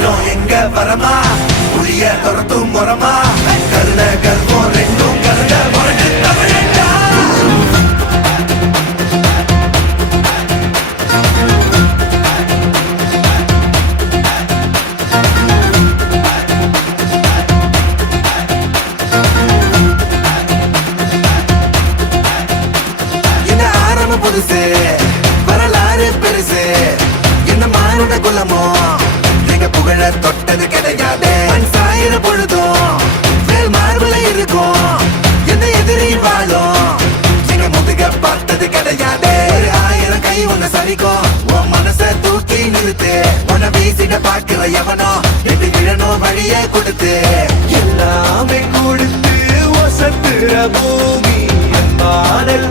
வீரம் எங்க வரமா புளிய துரத்தும் முறமா கருண கர்வம் ரெண்டும் கருண முரட்டு தமிழண்டா என்ன ஆரம்ப புதுசு வரலாறு பெருசு என்ன மானுட குலமோ நீங்க புகழ தொட்டது கிடையாது சாயிர பொழுதும் வேல் மார்பல இருக்கும் என்ன எதிரி வாழும் நீங்க முதுக பார்த்தது கிடையாது 1000 கை உன்னை சரிக்கும் உன் மனச தூக்கி நிறுத்து உன்னை வீசிட பாக்குற எவனோ எட்டு கிழனோ வழியே கொடுத்து எல்லாமே கொடுத்து வசத்துற பூமி என் மாடல்